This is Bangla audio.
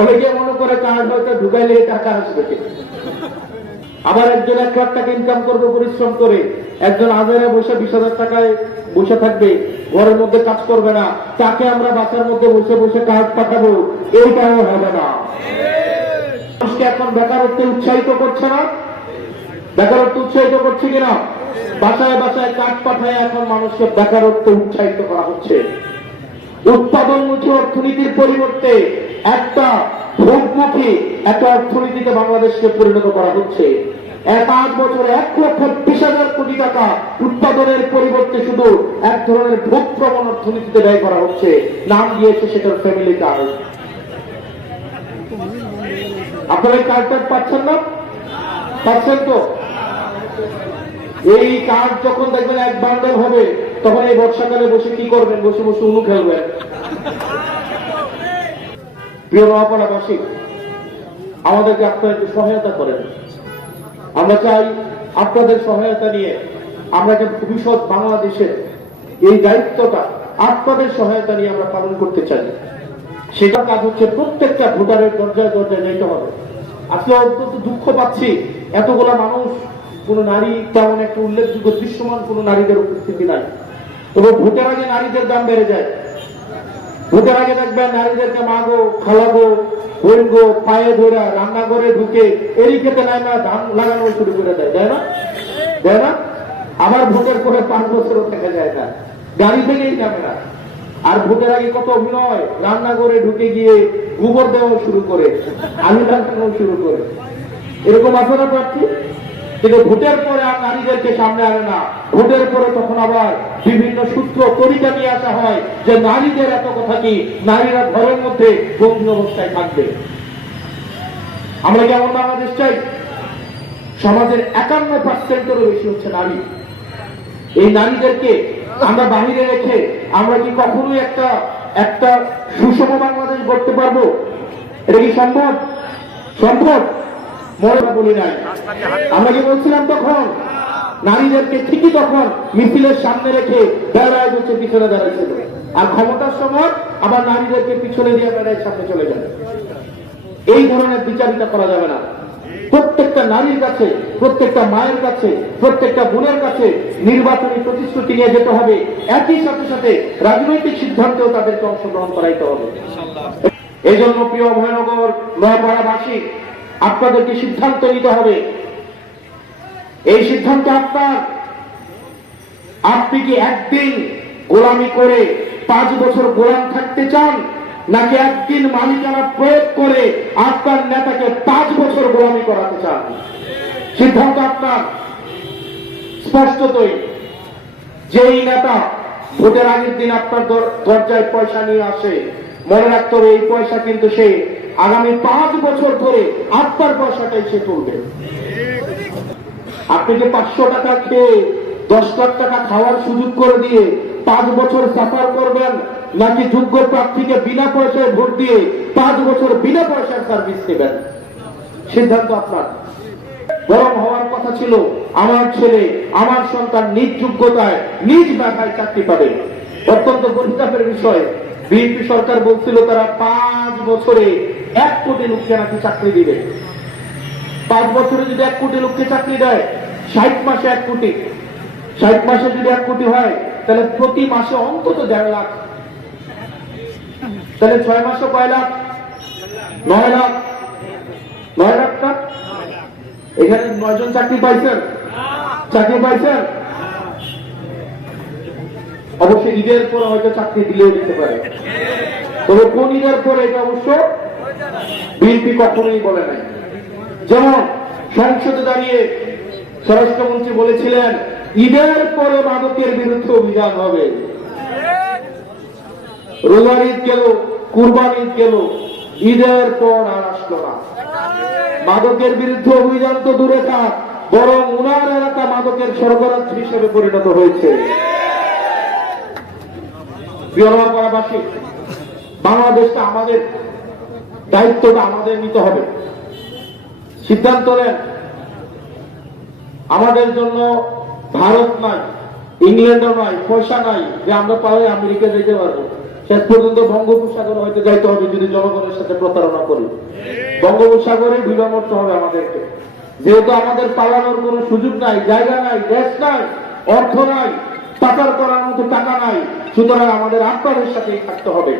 অনেকে মনে করে কার্ড হয়তো ঢুকাইলে টাকা আসবে, আবার একজন 1 লাখ টাকা ইনকাম করবে পরিশ্রম করে, একজন আজারে বসে 20,000 টাকায় বসে থাকবে, ঘরের মধ্যে কাজ করবে না, তাকে আমরা বাসার মধ্যে বসে বসে কার্ড পাঠাবো, এইটাও হবে না। মানুষকে এখন বেকারত্বে উৎসাহিত করছে না? বেকারত্ব উৎসাহিত করছে কিনা? বাসায় বাসায় কার্ড পাঠায় এখন মানুষকে বেকারত্বে উৎসাহিত করা হচ্ছে। উৎপাদনমুখী অর্থনীতির পরিবর্তে একটা ভোগমুখী একটা অর্থনীতিতে বাংলাদেশকে পরিণত করা হচ্ছে। 5 বছরে 1,20,000 কোটি টাকা উৎপাদনের পরিবর্তে শুধু এক ধরনের ভোগ প্রবণ অর্থনীতিতে ব্যয় করা হচ্ছে। নাম দিয়েছে সেটার ফ্যামিলি কার্ড। আপনারা এই কার্ড পাচ্ছেন না? পাচ্ছেন তো? এই কার্ড যখন দেখবেন 1 বান্ডেল হবে, তখন এই বর্ষাকালে বসে কি করবেন? বসে বসে উনু খেলবেন। প্রিয় নোয়াপাড়াবাসী, আমাদেরকে আপনারা একটু সহায়তা করেন। আমরা চাই আপনাদের সহায়তা নিয়ে আমরা যে ভবিষ্যৎ বাংলাদেশের এই দায়িত্বটা আপনাদের সহায়তা নিয়ে আমরা পালন করতে চাই। সেটা কাজ হচ্ছে প্রত্যেকটা ভোটারের দরজায় দরজায় যেতে হবে। আজকে অত্যন্ত দুঃখ পাচ্ছি, এতগুলা মানুষ, কোন নারী তেমন একটা উল্লেখযোগ্য দৃশ্যমান কোন নারীদের উপস্থিতি নাই। তবে ভোটের আগে নারীদের দাম বেড়ে যায়। ভোটের আগে দেখবেন নারীদেরকে মাগো, খালাগো, বোনগো পায়ে ধরে রান্নাঘরে ঢুকে এরি খেতে নাই না ধান লাগানো শুরু করে দেয়, তাই না? তাই না? আবার ভোটের পরে 5 বছরও দেখা যায় না, গাড়ি থেকেই যাবে না। আর ভোটের আগে কত অভিনয়, রান্নাঘরে ঢুকে গিয়ে গোবর দেওয়া শুরু করে, আলু লাগানো শুরু করে, এরকম আছে না প্রার্থী? কিন্তু ভোটের পরে আর নারীদেরকে সামনে আনে না। ভোটের পরে তখন আবার বিভিন্ন সূত্র তরিকা নিয়ে আসা হয় যে নারীদের এত কথা কি, নারীরা ঘরের মধ্যে বন্দি অবস্থায় থাকবে। আমরা কি এমন বাংলাদেশ চাই? সমাজের 51%-এরও বেশি হচ্ছে নারী। এই নারীদেরকে আমরা বাহিরে রেখে আমরা কি কখনোই একটা সুষম বাংলাদেশ গড়তে পারবো? এটা কি সম্ভব? সম্ভব? মনে বলি নাই। আমরা কি বলছিলাম তখন? নারীদেরকে ঠিকই তখন মিছিলের সামনে রেখে বেড়ায় হচ্ছে পিছনে দাঁড়াইছিল, আর ক্ষমতার সময় আবার নারীদেরকে পিছনে দিয়ে বেড়ায় সামনে চলে যাবে। এই ধরনের বিচারিতা করা যাবে না। প্রত্যেকটা নারীর কাছে, প্রত্যেকটা মায়ের কাছে, প্রত্যেকটা বোনের কাছে নির্বাচনী প্রতিশ্রুতি নিয়ে যেতে হবে। একই সাথে সাথে রাজনৈতিক সিদ্ধান্তেও তাদেরকে অংশগ্রহণ করাইতে হবে। এই জন্য প্রিয় ভয়নগর নোয়াপাড়াবাসী, আপনাদেরকে সিদ্ধান্ত নিতে হবে। এই সিদ্ধান্ত আপনার। আপনি কি একদিন গোলামি করে 5 বছর গোলাম থাকতে চান, নাকি একদিন মালিকানা প্রয়োগ করে আপনার নেতাকে 5 বছর গোলামি করাতে চান? সিদ্ধান্ত আপনার। স্পষ্টতই যেই নেতা ভোটের আগের দিন আপনার দরজায় পয়সা নিয়ে আসে, মনে রাখতে হবে এই পয়সা কিন্তু সে আগামী 5 বছর ধরে আপনার পয়সাটাই সে তুলবে। আপনি যে 500 টাকা খেয়ে 10 লাখ টাকা খাওয়ার সুযোগ করে দিয়ে 5 বছর সাফার করবেন, নাকি যোগ্য প্রার্থীকে বিনা পয়সায় ভোট দিয়ে 5 বছর বিনা পয়সার সার্ভিস দেবেন? সিদ্ধান্ত আপনার। গরম হওয়ার কথা ছিল আমার ছেলে, আমার সন্তান নিজ যোগ্যতায় নিজ মেধায় চাকরি পাবে। অত্যন্ত পরিতাপের বিষয়, বিএনপি সরকার বলছিল তারা 5 বছরে 1 কোটি লোককে নাকি চাকরি দিবে। 5 বছরে যদি 1 কোটি লোককে চাকরি দেয়, 60 মাসে 1 কোটি, 60 মাসে যদি 1 কোটি হয়, তাহলে প্রতি মাসে অন্তত 1.5 লাখ। তাহলে 6 মাসে কয় লাখ? 9 লাখ। 9 লাখ না? এখানে 9 জন চাকরি পাইছেন? চাকরি পাইছেন? অবশ্যই ঈদের পরে হয়তো চাকরি দিলেও দিতে পারে, তবে কোন ঈদের পরে এটা অবশ্য বিএনপি কখনোই বলে নাই। যেমন সংসদে দাঁড়িয়ে স্বরাষ্ট্রমন্ত্রী বলেছিলেন ঈদের পরে মাদকের বিরুদ্ধে অভিযান হবে। রোজার ঈদ গেল, কুরবান ঈদ গেল, ঈদের পর আর আসলো না। মাদকের বিরুদ্ধে অভিযান তো দূরে থাক, বরং উনার এলাকা মাদকের সরবরাহ হিসেবে পরিণত হয়েছে। প্রিয়বাসী, বাংলাদেশটা আমাদের, দায়িত্বটা আমাদের নিতে হবে। সিদ্ধান্ত নেন। আমাদের জন্য ভারত নাই, ইংল্যান্ডও নাই, পয়সা নাই যে আমরা পারে আমেরিকা যেতে পারবো। শেষ পর্যন্ত বঙ্গোপসাগর হয়তো যাইতে হবে যদি জনগণের সাথে প্রতারণা করি। বঙ্গোপসাগরে ডুবা মরতে হবে আমাদেরকে, যেহেতু আমাদের পালানোর কোনো সুযোগ নাই, জায়গা নাই, দেশ নাই, অর্থ নাই, পাচার করার মতো টাকা নাই, সুতরাং আমাদের আপনাদের সাথেই থাকতে হবে।